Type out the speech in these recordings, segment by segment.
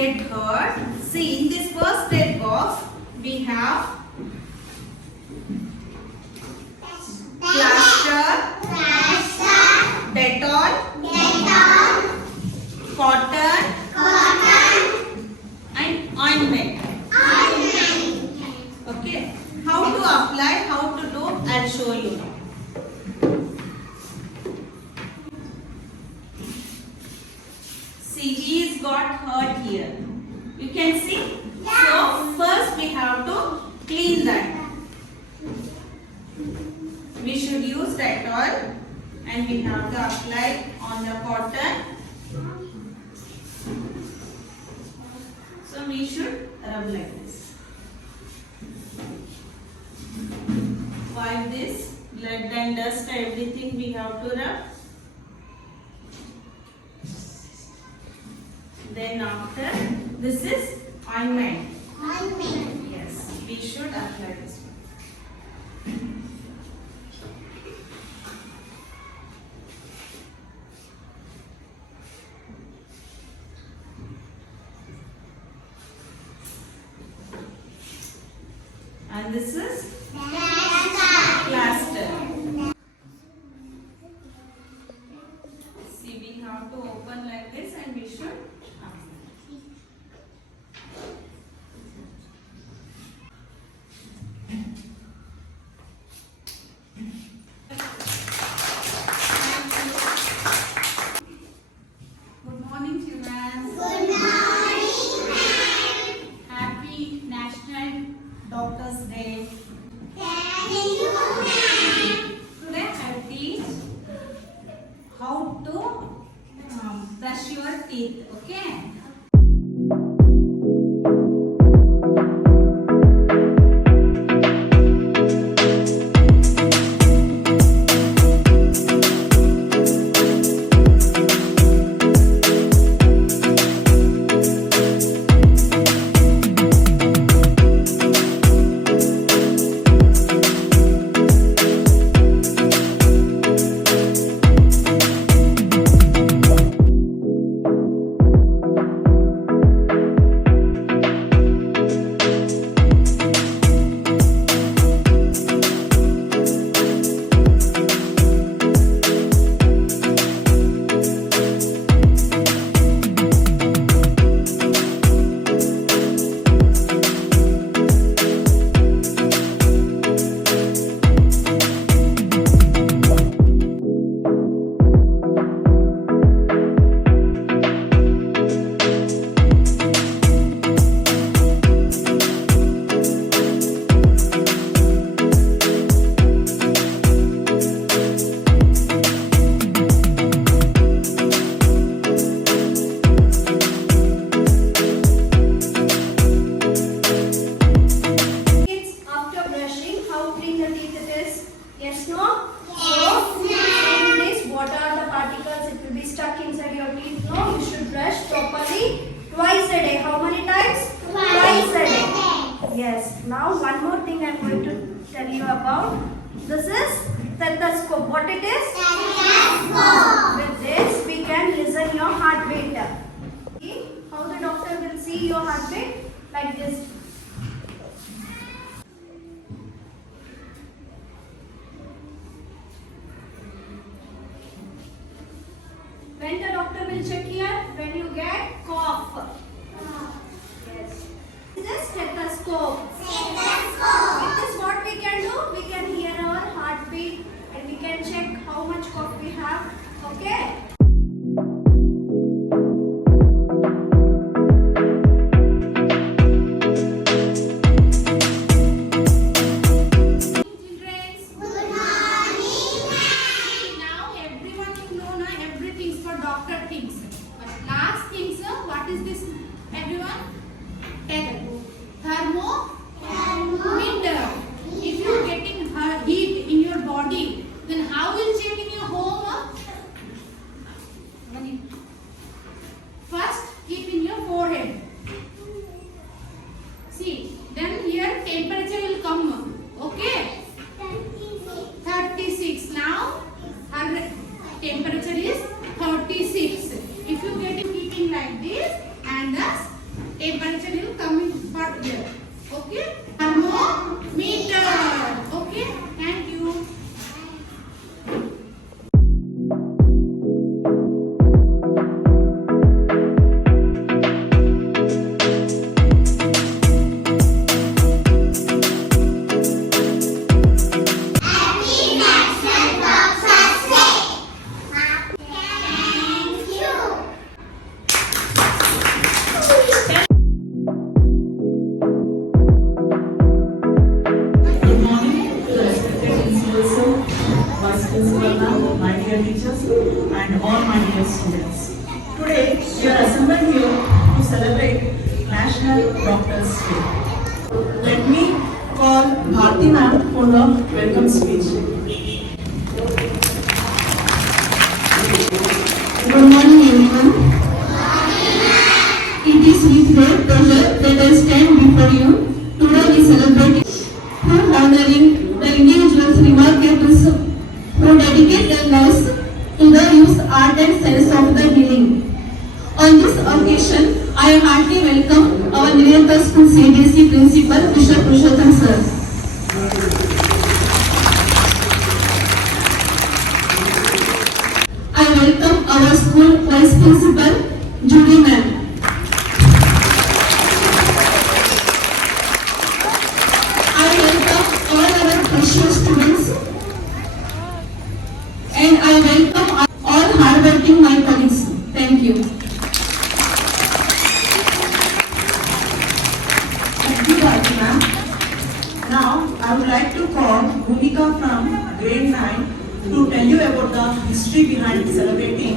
get hurt, see in this first aid box we have plaster, Dettol, cotton, and ointment. Okay. How to apply, how to do, I'll show you. See, he's got hurt here. You can see? So, first we have to clean that. We should use Dettol and we have to apply on the cotton. So, we should rub like this. Wipe this, blood and dust, everything we have to rub. Then after, this is ointment. Yes, we should apply this one. And this is plaster. See, we have to open like this and we should apply. Good morning, children. Happy National Doctors Day. Today I teach how to brush your teeth. Okay. Yes. Now one more thing I am going to tell you about. This is stethoscope. What it is? Stethoscope. With this we can listen your heartbeat. See how the doctor will see your heartbeat? Like this. When the doctor will check here, when you get cough. Yes. This is stethoscope. With this what we can do? We can hear our heartbeat and we can check how much cough we have. Okay? Thermometer. If you are getting heat in your body, then how will check in your home? First, keep in your forehead. See, then here temperature will come. Okay? 36. Now, her temperature is 36. If you get it keeping like this, and thus A will coming part here. Okay? Thermometer. Okay? Thank you. Good morning to the respected principals, vice principal ma'am, my dear teachers, and all my dear students. Today, we are assembled here to celebrate National Doctors Day. Let me call Bharti ma'am for the welcome speech. Good morning, everyone. It is with great pleasure that I stand before you. Today we celebrate for honoring the individuals remarkable who dedicate their lives to the use, art and science of the healing. On this occasion, I heartily welcome our Niryantar School CBSE Principal, Mr. Purushottam Sir. I welcome our school Vice Principal, Judy Ma'am. I welcome all our precious students and I welcome all hardworking my colleagues. Thank you. Thank you, Bharti ma'am. Now, I would like to call Bhumika from grade 9 to tell you about the history behind celebrating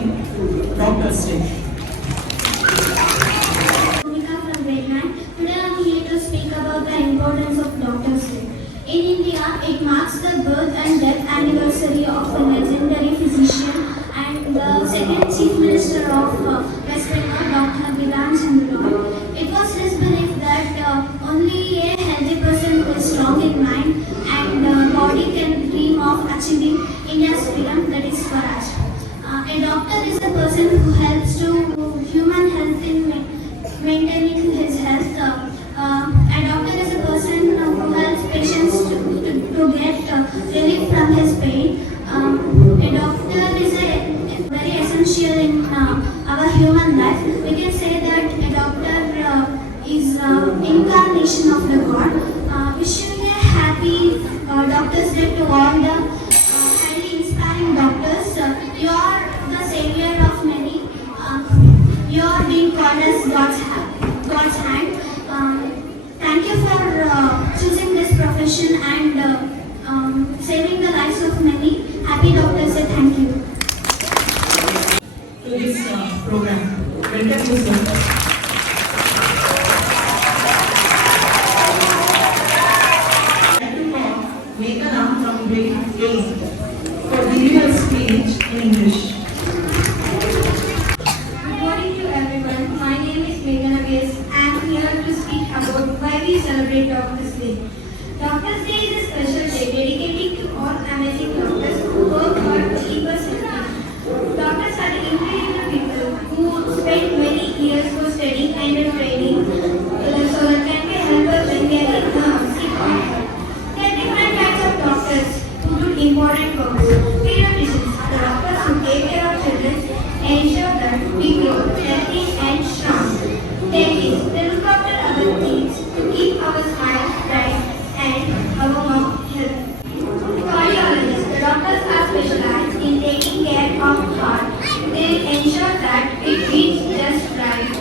Doctors Day. Bhumika from grade 9. Today I am here to speak about the importance of Doctors' Day. In India, it marks the birth and death anniversary of a legendary physician and the second Chief Minister of West Bengal, Dr. Biran Chandra Roy. It was his belief that only a healthy person who is strong in mind and body can dream of achieving India's freedom, that is Swaraj. A doctor is a person who helps to human health in maintaining his health. A doctor is a person who helps patients to get relief from his pain. A doctor is very essential in our human life. We can say that a doctor is incarnation of the God. Wishing a happy Doctors' Day to all the highly inspiring doctors. You are the savior of many. You are being called as God's hand. Thank you for choosing this profession and saving the lives of many. Happy Doctors Day. Thank you. To this program. Welcome you, sir. Meghana from grade 8 for giving a speech in English. Good morning to everyone. My name is Meghana Gates. I am here to speak about why we celebrate Doctors' Day. Doctors' Day is a special day dedicated to all amazing doctors who work hard to keep us healthy. Doctors are the incredible people who spend many years for studying and training so that can be help us when we are sick or hurt. There are different types of doctors who do important work. Pediatricians are the doctors who take care of children and ensure that we grow healthy and strong. Dentists, they look after our teeth to keep our smile bright and our mouth healthy. Cardiologists, the doctors are specialized in taking care of heart. They ensure that it beats just right.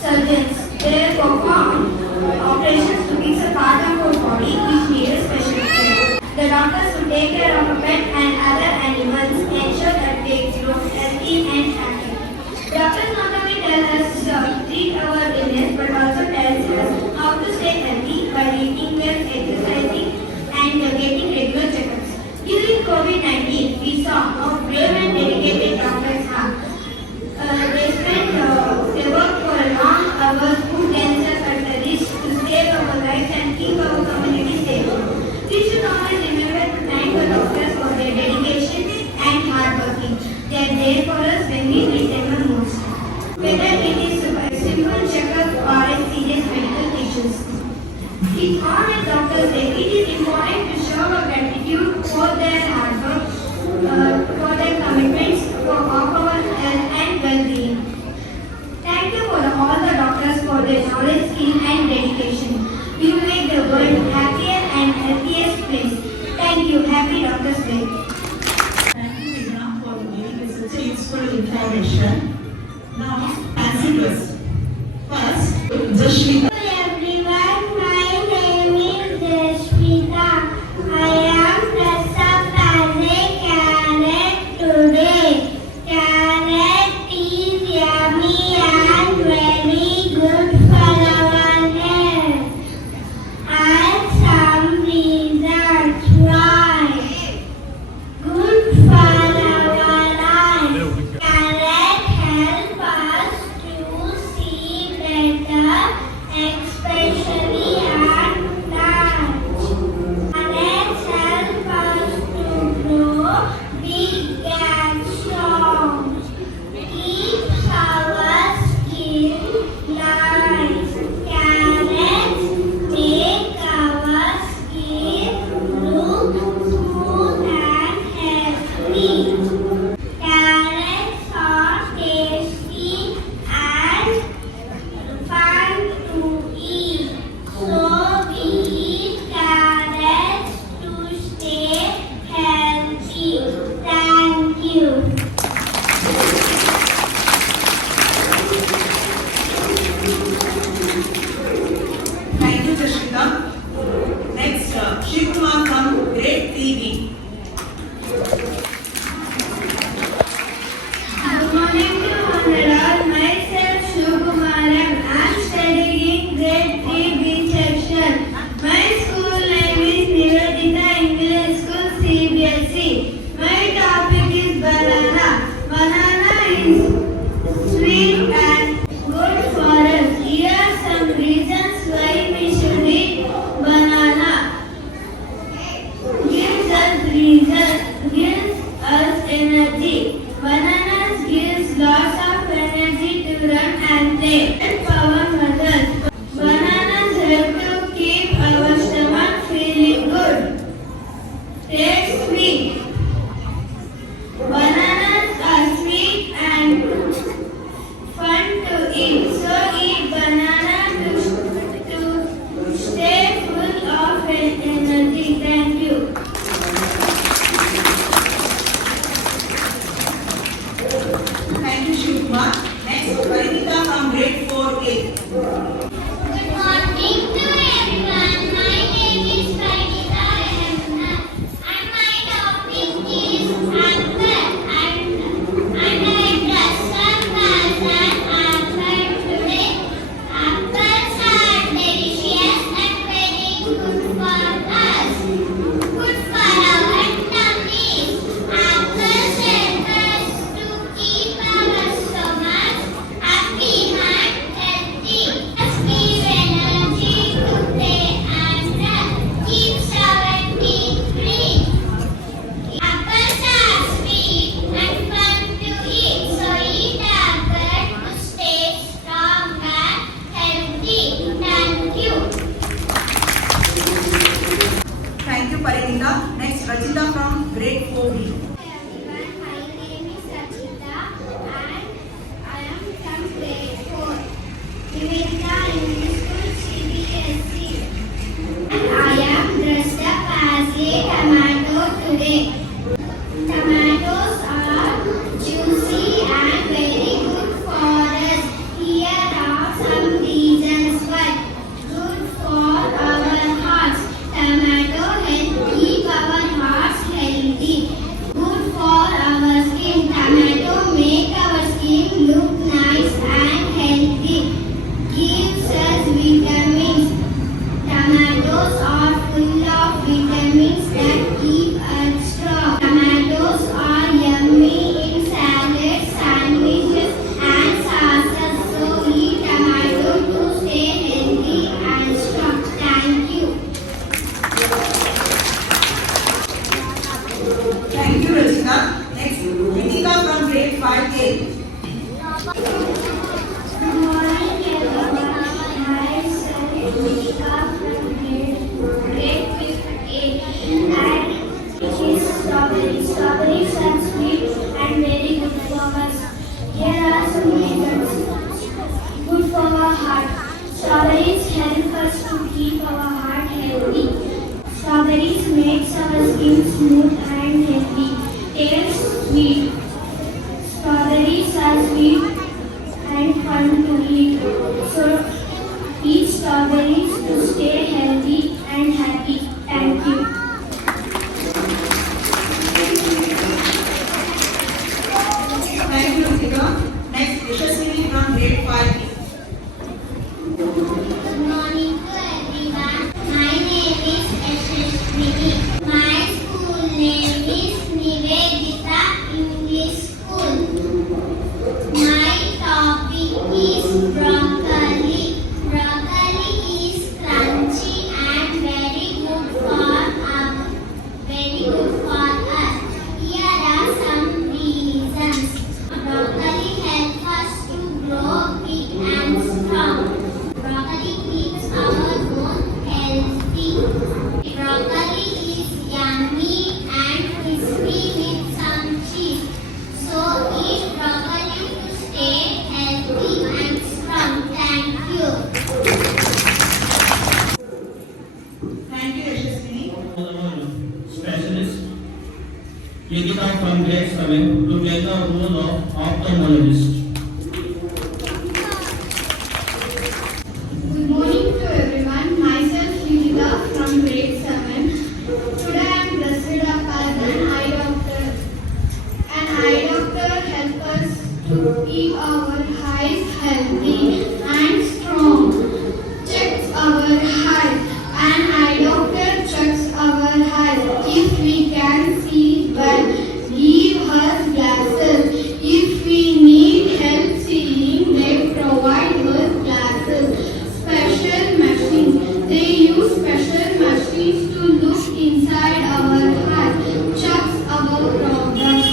Surgeons, they perform operations to fix a part of our body which needs special care. The doctors who take care of a pet and other animals ensure that they grow healthy and happy. Doctors not only tell us to treat our illness but also tells us how to stay healthy by eating well, exercising and getting regular checkups. During COVID-19, we saw how brave and dedicated doctors are. They work for long hours, put themselves at the risk to save our lives and keep our community safe. We should always remember to thank the doctors for their dedication and hard working. They are there for us when we need them the most. Whether it is a simple checkup It's on a Doctor's Day. It is important to show our gratitude for their hard work, for their commitments, for of our health and well-being. Thank you for all the doctors for their knowledge, skill and dedication. You make the world happier and healthiest place. Thank you. Happy Doctor's Day. Thank you, Meena, for giving us such a useful information. Now, answers. First, Jashvita. Hello everyone, my name is Jashvita. I am dressed up as a carrot today. Carrot is yummy and very good for our health. And some reasons why. Good for our eyes. Carrot heart. Strawberries help us to keep our heart healthy. Strawberries makes our skin smooth and healthy. Taste sweet. Strawberries are sweet and fun to eat. So eat strawberries to stay healthy and happy. Thank you. Thank you, Ritika. Next, Yashaswini from grade 5. Good morning to everyone. My name is Yashaswini. My school name is Nivedita English School. My topic is broccoli. Broccoli is crunchy and very good for us. Here are some reasons. Broccoli helps us to grow big and strong. Broccoli keeps our bone healthy. Broccoli is yummy and crispy with some cheese. So eat broccoli to stay healthy and strong. Thank you. Thank you, Yashaswini. Specialist Yogita from grade 7 to take the role of ophthalmologist. Good morning to everyone. Myself Yogita from grade 7. Today I am dressed up as an eye doctor. An eye doctor helps us to keep our eyes healthy and strong. Checks our eyes. An eye doctor checks our eyes. If we can see well, give us glasses. If we need help seeing, they provide us glasses. Special machines. They use special machines to look inside our eyes. Checks our problems.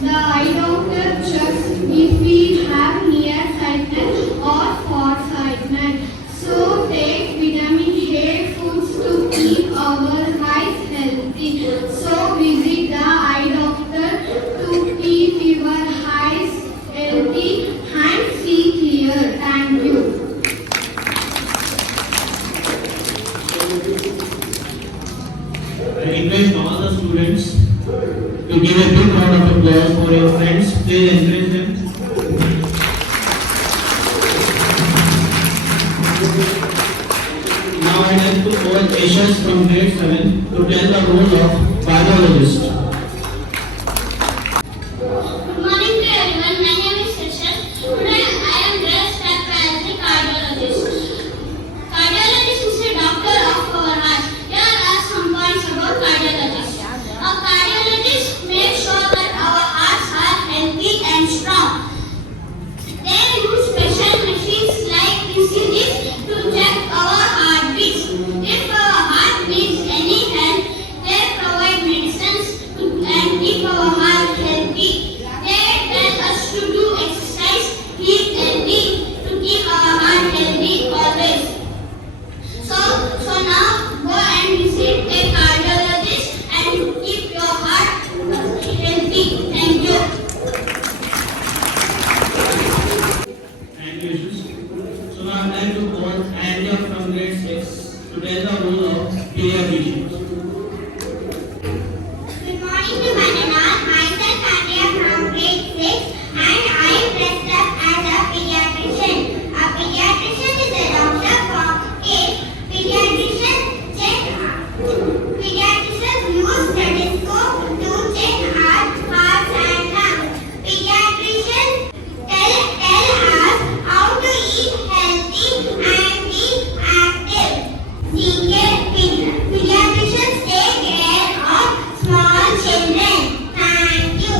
The eye doctor checks if we have nearsightedness or farsightedness. So take vitamin A foods to keep our eyes healthy. So visit the eye doctor to keep your eyes healthy and see clear. Thank you. I request all the students to give a big round of applause for your friends. Please encourage them. Now I like to call Ashish from grade 7 to tell the role of biologist. Good morning to everyone. My name is Yashas. Today I am dressed up as a cardiologist. Cardiologist is a doctor of our heart. Here are some points about cardiologist. A cardiologist makes sure that our hearts are healthy and strong. They use special machines like ECGs to check our heartbeats. If our heart needs any help, they provide medicines and keep our heart healthy. They tell us to do exercise, eat healthy to keep our heart healthy always. So now go and visit a cardiologist and keep your heart healthy. Thank you. Thank you, Ashish. So now I like to call Anya from grade 6 to tell the role of pediatrician. Good morning to one and all. Myself Andrea from grade 6 and I am dressed up as a pediatrician. A pediatrician is a doctor for kids. Pediatricians use stethoscope to check hearts and lungs. Pediatricians tell us how to eat healthy and be active. Pediatricians take care of small children. Thank you.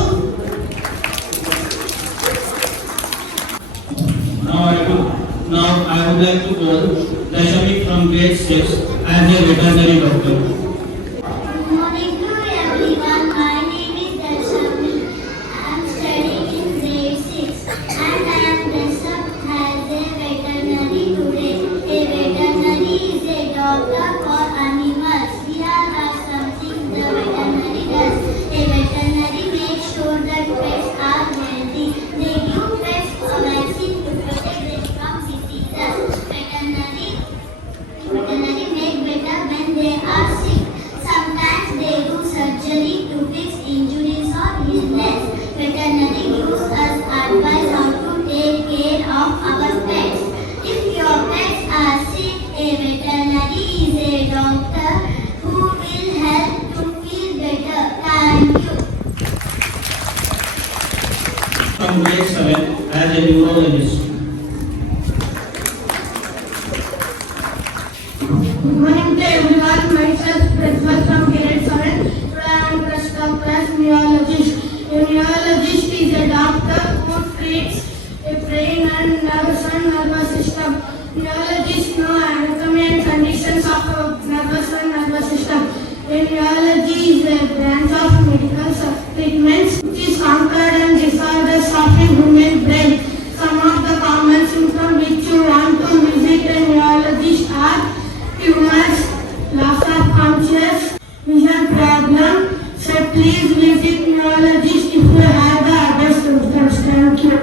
Now I would like to call Dashami from grade 6 as a veterinary doctor. Good morning to everyone. My name is Darshami. I am studying in grade 6 and I am dressed up as a veterinary today. A veterinary is a doctor for animals. Here are some things the veterinary does. A veterinary makes sure that pets are healthy. They give pets a vaccine to protect them from diseases. Good morning to everyone. Myself Pratibha from grade 7. Today I am dressed up as neurologist. A neurologist is a doctor who treats a brain and nervous system. Neurologists know anatomy and conditions of nervous and nervous system. A neurology is a branch of medical treatments which is conquered and disorders of the human brain. Some of the common symptoms which you want to visit a neurologist are tumors, loss of consciousness, vision problem. So please visit neurologist if you have the other symptoms. Thank you.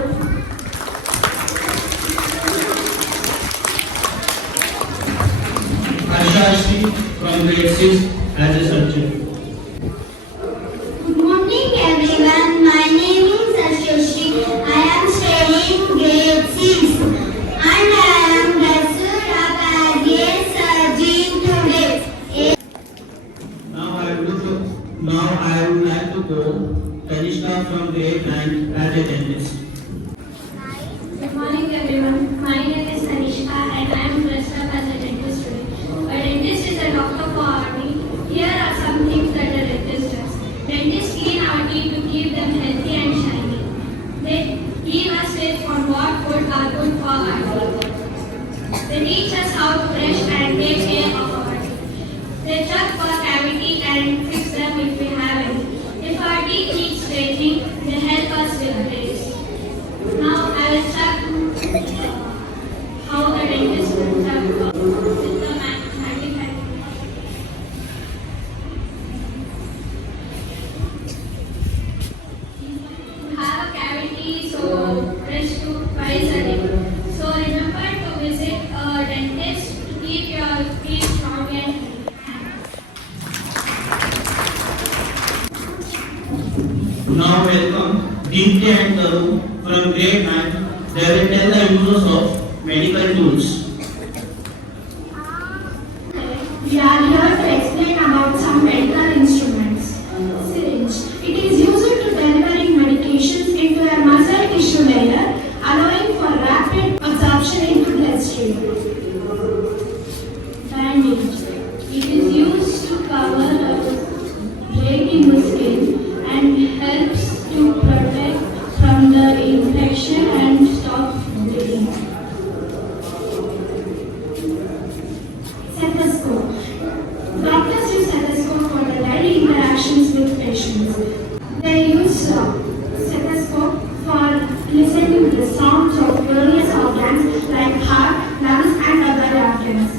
Ashashri from grade 6 as a subject. Good morning everyone. My name is Ashashri. I am studying grade 6 and I am dressed up as a surgeon today. Now I would like to go Kanishka from grade 9 as a dentist. Good morning everyone. My name is Kanishka and I am dressed up as a dentist today. A dentist is a doctor for our teeth. Here are some things that a dentist does. Dentists clean our teeth to keep them healthy and shiny. They give us tips on what food are good for our teeth. They teach us how to brush and take care of our teeth. They check for cavity and fix them if we have any. If our teeth need straightening, they help us with this. Now I will check how the dentist will check with the magnifying. You have a cavity, so brush twice a day. So remember to visit a dentist to keep your teeth strong and healthy. Now welcome Deepti and Taru from grade 9. They will tell the uses of medical tools. We are here to explain about some medical instruments. Syringe. It is used to delivering medications into a muscle tissue layer, allowing for rapid absorption into bloodstream. Bandage. It is used to cover a break in the skin and helps to protect from the infection and stop bleeding. Stethoscope. Doctors use stethoscope for the daily interactions with patients. They use stethoscope for listening to the sounds of various organs like heart, lungs, and other organs.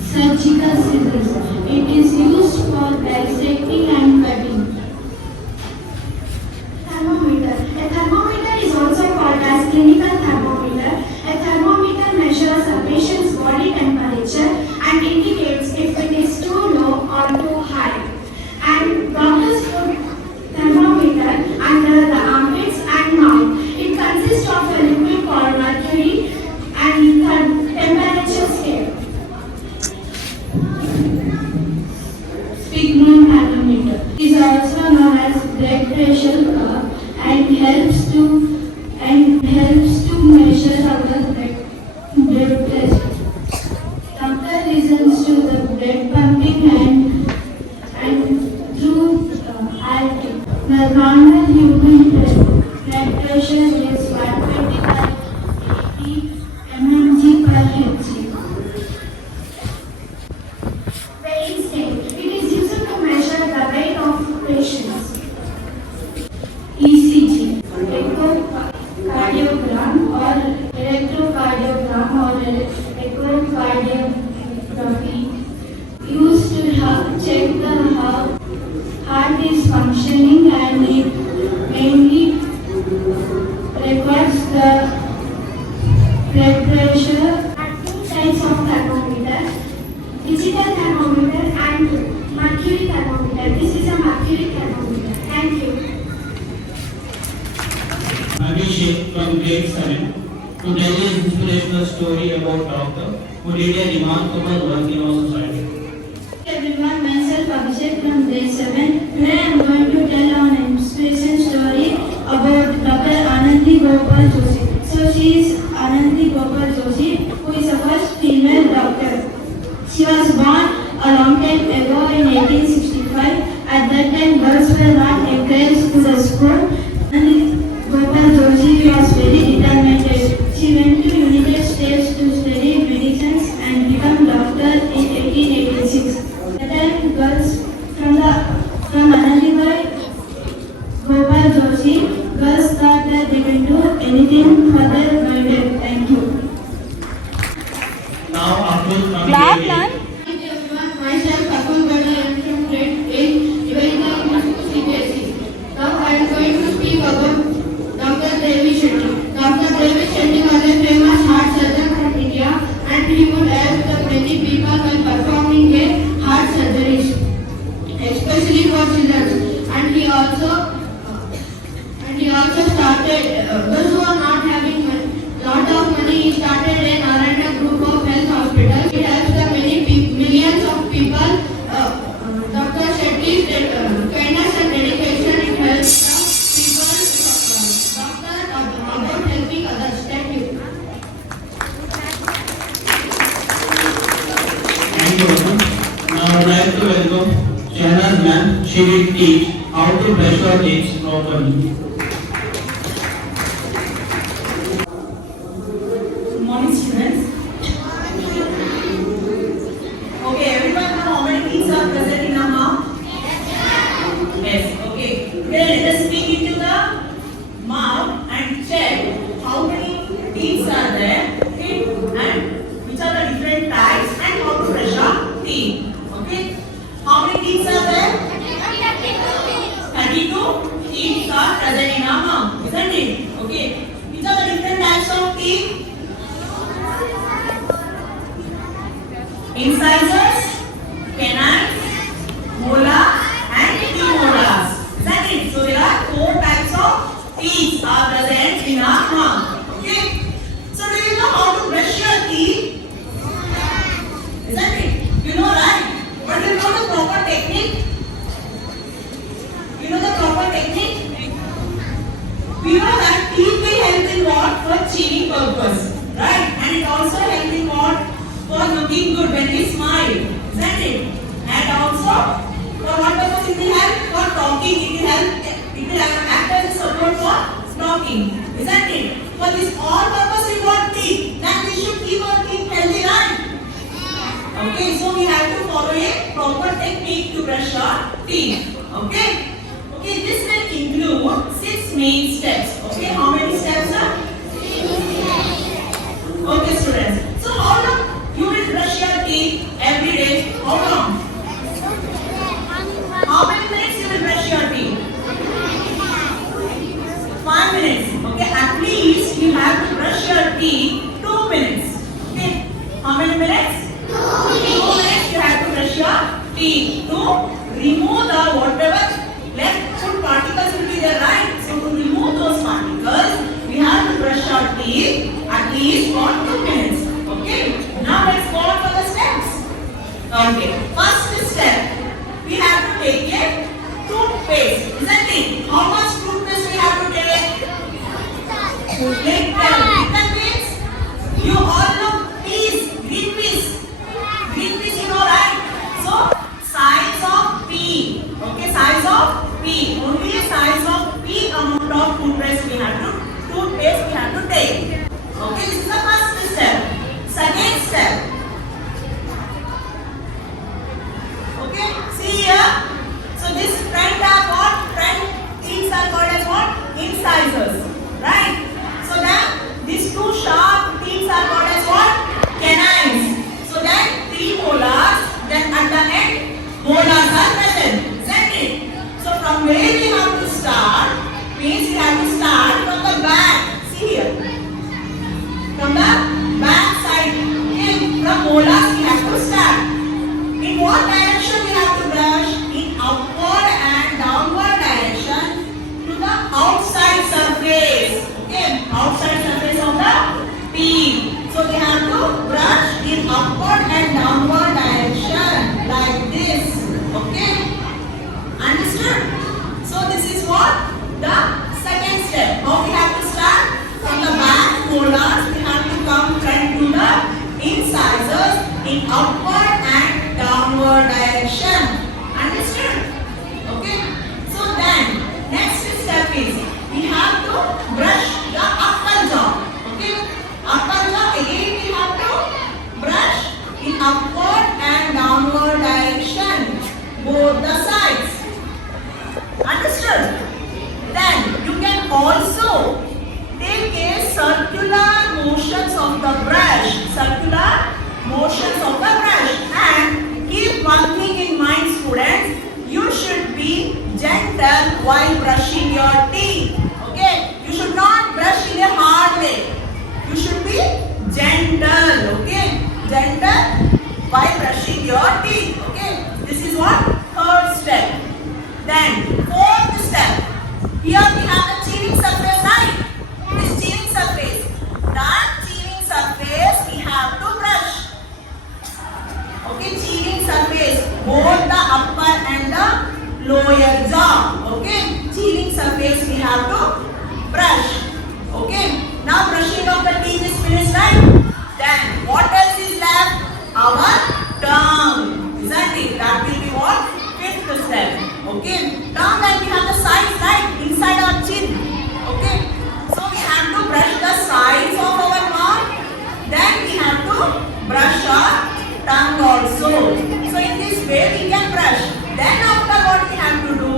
Surgical scissors. It is used for dissecting and cutting. Thermometer. A thermometer is also called as clinical thermometer. A thermometer measures a patient's body temperature and indicates if it is too low or too high. And doctors put thermometer under the armpits and mouth. It consists of a liquid called mercury and temperature scale. Sphygmon thermometer is also known as blood pressure curve and helps to measure our blood pressure. Doctor listens to the blood pumping and through altitude. The normal human blood pressure is 120/80 mmg/Hg. Weighing scale. It is used to measure the weight of patients. ECG, echocardiogram or electrocardiogram or echocardiography, used to check the heart is functioning and it mainly records the blood pressure. Two types of thermometer: digital thermometer and mercury thermometer. This is a mercury thermometer. Thank you. Abhishek from grade 7 to tell his inspirational story about doctor who did a remarkable work in our society. Everyone, myself Abhishek from grade 7. Today I am going to tell an inspiration story about Dr. Anandi Gopal Joshi. So she is Anandi Gopal Joshi, who is the first female doctor. She was born a long time ago in 1865. At that time, girls were not encouraged to the school. And Gopal Joshi was very determined. She went to United States to study medicine and become doctor in 1886. At that time, girls from Anandibai, Gopal Joshi, girls thought that they can do anything for their murder. Thank you. Now Abdul from Clap, grade man. eight. Everyone, myself Kapil Bada, I am from grade 8, Evangelism CBSE. Now I am going to speak about Dr. Devi Shetty. Dr. Devi Shetty was a famous heart surgeon from India, and he would help the many people while performing a heart surgeries, especially for children. And he also started those who are not having lot of money. He started a Narayana group of health hospitals. It helps the millions of people. Dr. Shetty's kindness and dedication, it helps the people, about helping others. Thank you. Thank you, Abdul. Now I would like to welcome Shahnaz ma'am. She will teach how to brush your teeth properly. Good morning, students. Okay, everyone know how many teeth are present in our mouth? Yes. Okay. Today let us speak into the mouth and check how many teeth are there, okay, and which are the different types and how to brush our teeth. Okay. How many teeth are there? 32 teeth are present in our mouth, isn't it? Okay. Which are the different types of teeth? Incisors, canines, molar, and premolars. Isn't it? So there are 4 types of teeth are present in our mouth. Okay. So do you know how to brush your teeth? Isn't it? You know, right? But you know the proper technique? You know the proper technique? We know that teeth will help in what? For chewing purpose. Right? And it also helps in what? For looking good when we smile. Isn't it? And also, for what purpose it will help? For talking. It will act as a support for talking. Isn't it? For this all purpose we want teeth. Then we should keep our teeth healthy, right? Okay, so we have to follow a proper technique to brush our teeth. Okay? Okay, this will include 6 main steps. Okay, how many steps are? Okay, students. So how long you will brush your teeth every day? How long? How many minutes you will brush your teeth? 5 minutes. Okay, at least you have to brush your teeth 2 minutes. Okay, how many minutes? 2 minutes you have to brush your teeth to remove the whatever left food particles will be there, right? So to remove those particles, we have to brush our teeth at least for 2 minutes. Okay, now let's go on for the steps. Okay, first step, we have to take a toothpaste, isn't it? How much toothpaste we have to take? Little means you all know peas, green peas. Green peas, you know, right? So size of pea. Okay, size of pea. Only a size of pea amount of toothpaste we have to take. Okay, this is the first step. Second step. Okay, see here. So this front are what? Front teeth are called as what? Incisors. Right? So then these 2 sharp teeth are called as what? Canines. So then 3 molars. Then at the end, molars are present. Isn't it? So from where we have to start? Means we have to start from the back. See here. From the back side. Okay. From molars we have to start. In what direction we have to brush? In upward and downward direction to the outside surface. Okay. Outside surface of the teeth. So we have to brush in upward and downward direction like this. Okay. Understood? So this is what? The second step. How we have to start? From the back molars, we have to come front to the incisors in upward and motions of the brush. And keep one thing in mind, students. You should be gentle while brushing your teeth. Okay? You should not brush in a hard way. You should be gentle. Okay? Gentle while brushing your teeth. Okay? This is what? Third step. Then fourth step. Here we have the chewing surface, right? This chewing surface. That chewing surface we have to brush. Okay, chewing surface. Both the upper and the lower jaw. Okay, chewing surface we have to brush. Okay, now brushing of the teeth is finished, right? Then what else is left? Our tongue. Isn't it? That will be what? Fifth step. Okay, tongue, and we have the sides, right? Inside our chin. Okay, so we have to brush the sides of our mouth. Then we have to brush our tongue also. So in this way we can brush. Then after what we have to do?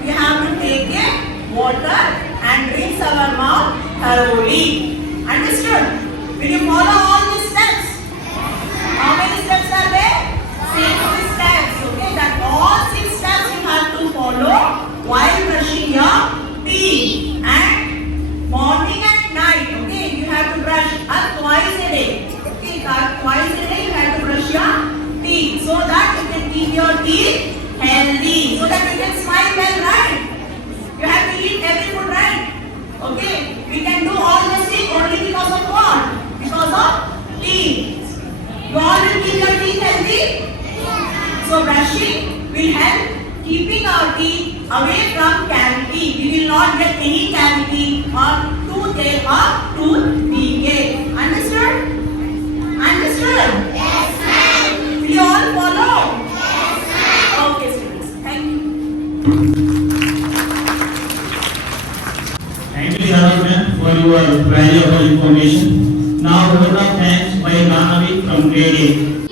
We have to take a water and rinse our mouth thoroughly. Understood? Will you follow all these steps? How many steps are there? 6 steps. Okay, that all 6 steps you have to follow while brushing your teeth. And morning and night, okay, you have to brush twice a day. Okay, twice a day you have to brush your teeth so that you can keep your teeth healthy, so that you can smile well, right? You have to eat every food, right? Okay, we can do all this thing only because of what? Because of teeth. You all will keep your teeth healthy? So brushing will help keeping our teeth away from cavity. We will not get any cavity or toothache or tooth decay. Understood? Understood? Yes, ma'am. Will you all follow? Yes, ma'am. Okay, students. Thank you. Thank you, Yadav ma'am, for your valuable information. Now, word of thanks by Ranavi from grade 8.